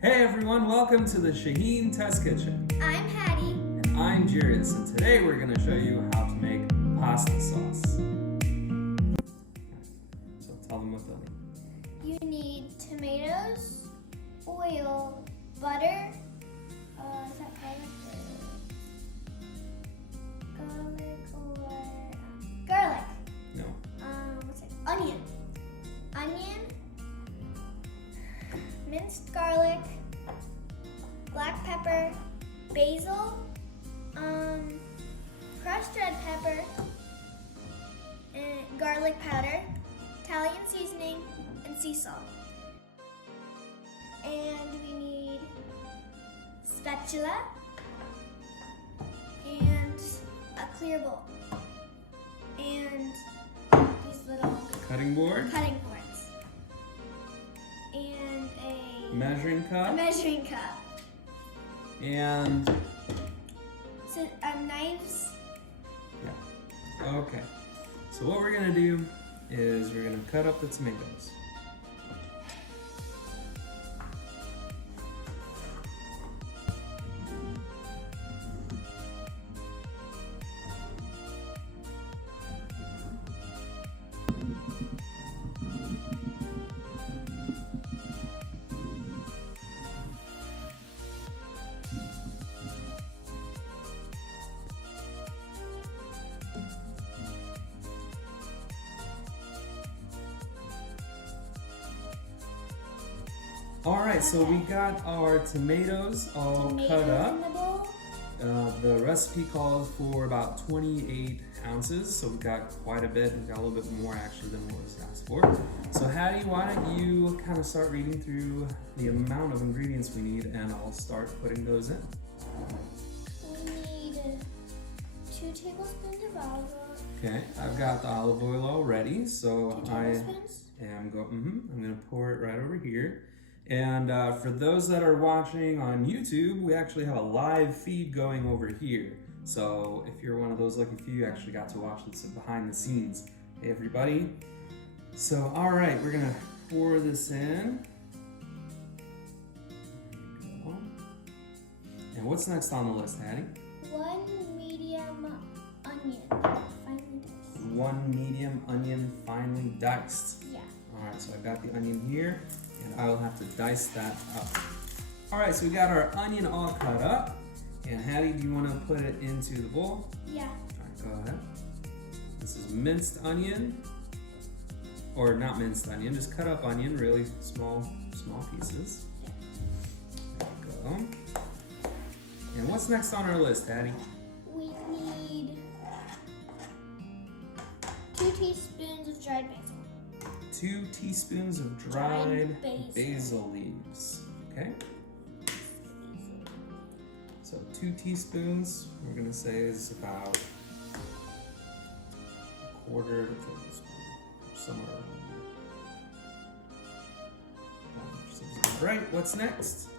Hey everyone, welcome to the Shaheen Test Kitchen. I'm Hattie. And I'm Jarius, and today we're going to show you how to make pasta sauce. So tell them what they'll need. You need tomatoes, oil, butter, is that garlic or garlic? No. What's it? Onion, minced garlic, black pepper, basil, crushed red pepper, and garlic powder, Italian seasoning, and sea salt. And we need spatula and a clear bowl and these little Cutting board, cutting boards and a measuring cup, measuring cup. and So knives. yeah. Okay. So what we're going to do is we're going to cut up the tomatoes. Alright, so we got our tomatoes all cut up. In the bowl. The recipe calls for about 28 ounces, so we got quite a bit. We got a little bit more actually than what was asked for. So Hattie, why don't you kind of start reading through the amount of ingredients we need, and I'll start putting those in. We need 2 tablespoons of olive oil. Okay, I've got the olive oil all ready, so 2 I tablespoons. am I'm gonna pour it right over here. And for those that are watching on YouTube, we actually have a live feed going over here. So if you're one of those lucky few, you actually got to watch this behind the scenes. Hey everybody. So all right, we're gonna pour this in. There we go. And what's next on the list, Hattie? 1 medium onion, finely diced. 1 medium onion, finely diced. Yeah. All right, so I've got the onion here, and I will have to dice that up. All right, so we got our onion all cut up. And Hattie, do you want to put it into the bowl? Yeah. All right, go ahead. This is minced onion, or not minced onion, just cut up onion, really small pieces. There we go. And what's next on our list, Hattie? We need 2 teaspoons of dried basil. 2 teaspoons of dried basil leaves. Okay. So 2 teaspoons, we're gonna say is about a quarter of a tablespoon, somewhere around there. Right, what's next?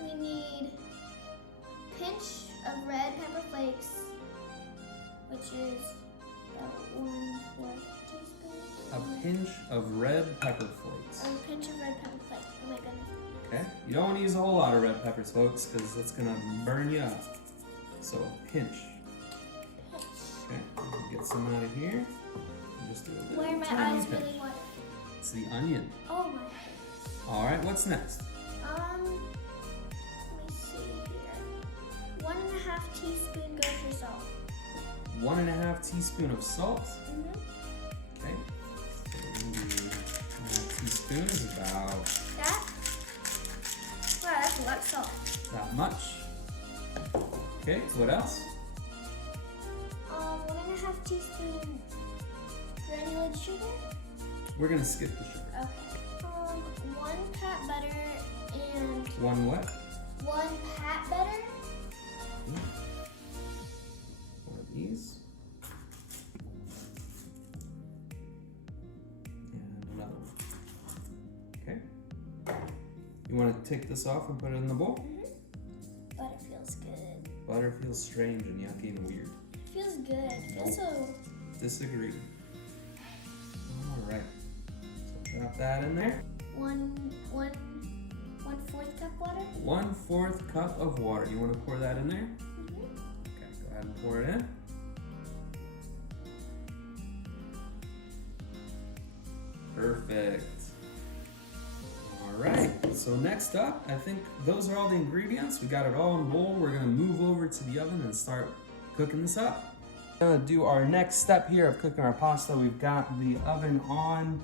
We need a pinch of red pepper flakes, which is about 1/4 teaspoon. A pinch of red pepper flakes. A pinch of red pepper flakes. Oh my goodness. Okay, you don't want to use a whole lot of red peppers, folks, because that's gonna burn you up. So pinch. Okay, I'm gonna get some out of here. And just do a little Where my tiny eyes pinch. really want. It's the onion. Oh my goodness. All right, what's next? Let me see here. 1.5 teaspoon kosher salt. 1.5 teaspoon of salt. Mm-hmm. Okay. So 1.5 teaspoon is about That? Wow, that's a lot of salt. that much. Okay, so what else? 1.5 teaspoon granulated sugar. We're gonna skip the sugar. Okay. 1 pat butter and 1 what? 1 pat butter. One of these. And another one. Okay. You want to take this off and put it in the bowl? Mm-hmm. Butter feels good. Butter feels strange and yucky and weird. It feels good. It feels so. Disagree. All right. So drop that in there. 1/4 cup water. 1/4 cup of water. You want to pour that in there? Okay, go ahead and pour it in. Perfect. All right, so next up, I think those are all the ingredients. We got it all in a bowl. We're gonna move over to the oven and start cooking this up. We're gonna do our next step here of cooking our pasta. We've got the oven on.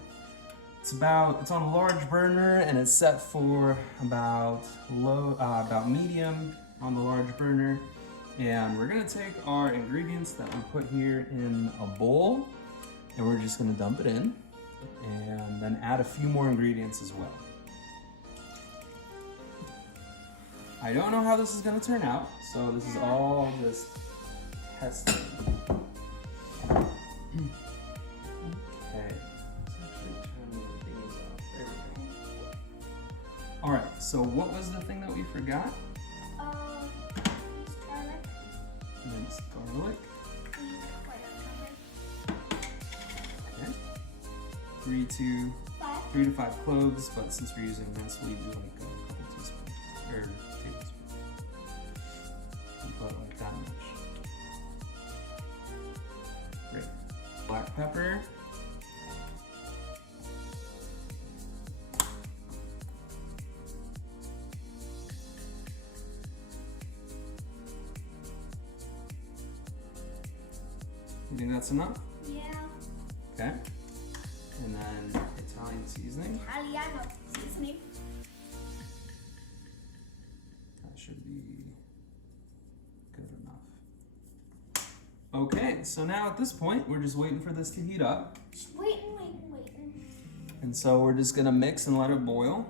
It's on a large burner and it's set for about medium on the large burner. And we're gonna take our ingredients that we put here in a bowl and we're just gonna dump it in and then add a few more ingredients as well. I don't know how this is gonna turn out, so this is all just testing. Okay. All right, so what was the thing that we forgot? Garlic. Minced garlic. Okay. 3 to 5 cloves, but since we're using this, we do like a couple teaspoons or tablespoons. We put like that much. Great. Black pepper. You think that's enough? Yeah. Okay. And then Italian seasoning. Italiano seasoning. That should be good enough. Okay, so now at this point, we're just waiting for this to heat up. Just waiting. And so we're just gonna mix and let it boil.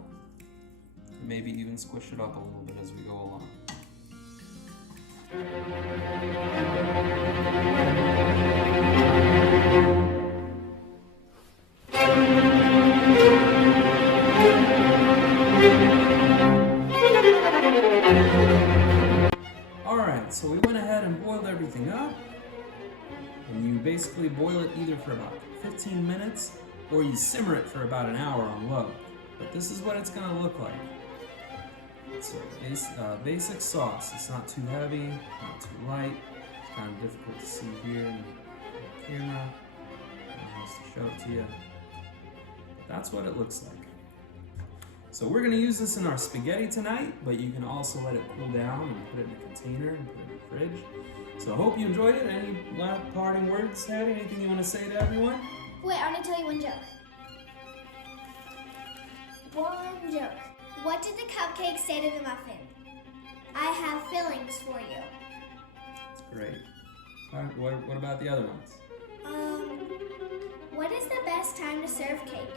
Maybe even squish it up a little bit as we go along. Alright, so we went ahead and boiled everything up. And you basically boil it either for about 15 minutes or you simmer it for about an hour on low. But this is what it's gonna look like. So basic sauce. It's not too heavy, not too light. It's kind of difficult to see here in the camera. I'm supposed to show it to you. But that's what it looks like. So we're gonna use this in our spaghetti tonight, but you can also let it cool down and put it in a container and put it in the fridge. So I hope you enjoyed it. Any last parting words, Hattie? Anything you want to say to everyone? Wait, I want to tell you one joke. One joke. What did the cupcake say to the muffin? I have fillings for you. That's great. What about the other ones? What is the best time to serve cake?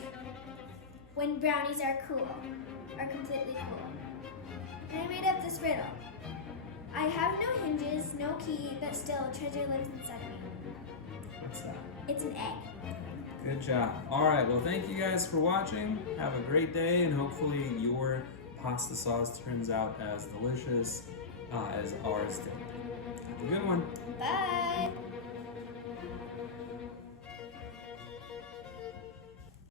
When brownies are completely cool. And I made up this riddle. I have no hinges, no key, but still a treasure lives inside me. What's that? It's an egg. Good job. All right, well, thank you guys for watching. Have a great day, and hopefully your pasta sauce turns out as delicious as ours did. Have a good one. Bye.